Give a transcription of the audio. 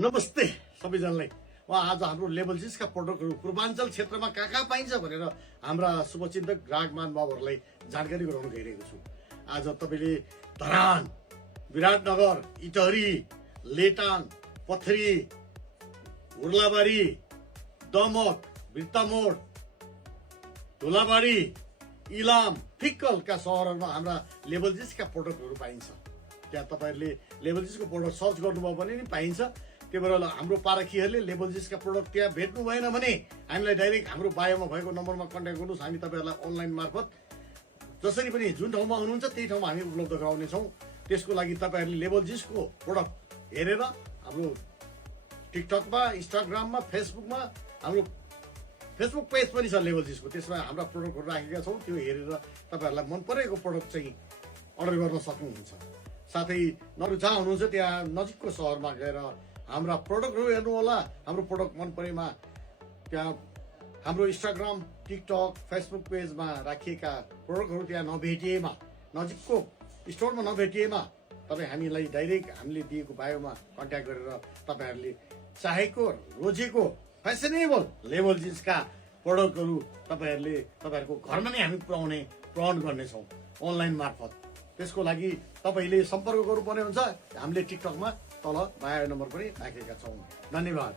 नमस्ते सबैजनालाई। आज हाम्रो लेभल जिसका प्रोडक्टहरू पूर्वाञ्चल क्षेत्रमा कहाँ पाइन्छ भनेर हाम्रा शुभचिन्तक ग्राहक महानुभावहरूलाई जानकारी गराउन गइरहेको छु। आज तपाईँले धरान, विराटनगर, इटहरी, लेटाङ, पथरी, उर्लाबारी, दमक, बिर्तामोड, धुलाबारी, इलाम, फिक्कलका सहरहरूमा हाम्रा लेभल जिसका प्रोडक्टहरू पाइन्छ। त्यहाँ तपाईँहरूले लेभल जिसको प्रोडक्ट सर्च गर्नुभयो भने नि पाइन्छ। त्यही भएर हाम्रो पारखीहरूले लेभल जिसका प्रोडक्ट त्यहाँ भेट्नु भएन भने हामीलाई डाइरेक्ट हाम्रो बायोमा भएको नम्बरमा कन्ट्याक्ट गर्नुहोस्। हामी तपाईँहरूलाई अनलाइन मार्फत जसरी पनि जुन ठाउँमा हुनुहुन्छ त्यही ठाउँमा हामी उपलब्ध गराउनेछौँ। त्यसको लागि तपाईँहरूले लेभल जिसको प्रोडक्ट हेरेर हाम्रो टिकटकमा, इन्स्टाग्राममा, फेसबुकमा हाम्रो फेसबुक पेज पनि छ लेभल जिसको, त्यसमा हाम्रा प्रोडक्टहरू राखेका छौँ। त्यो हेरेर तपाईँहरूलाई मन परेको प्रोडक्ट चाहिँ अर्डर गर्न सक्नुहुन्छ। साथै नरु जहाँ हुनुहुन्छ त्यहाँ नजिकको सहरमा गएर हाम्रा प्रोडक्टहरू हेर्नु होला। हाम्रो प्रोडक्ट मन परेमा त्यहाँ हाम्रो इन्स्टाग्राम, टिकटक, फेसबुक पेजमा राखिएका प्रोडक्टहरू त्यहाँ नभेटिएमा, नजिकको स्टोरमा नभेटिएमा तपाईँ हामीलाई डाइरेक्ट हामीले दिएको बायोमा कन्ट्याक्ट गरेर तपाईँहरूले चाहेको रोजेको फेसनेबल लेभल जिन्सका प्रोडक्टहरू तपाईँहरूको घरमा नै हामी पुर्याउने प्रण गर्नेछौँ अनलाइन मार्फत। त्यसको लागि तपाईँले सम्पर्क गर्नुपर्ने हुन्छ। हामीले टिकटकमा तल बायो नम्बर पनि राखेका छौँ। धन्यवाद।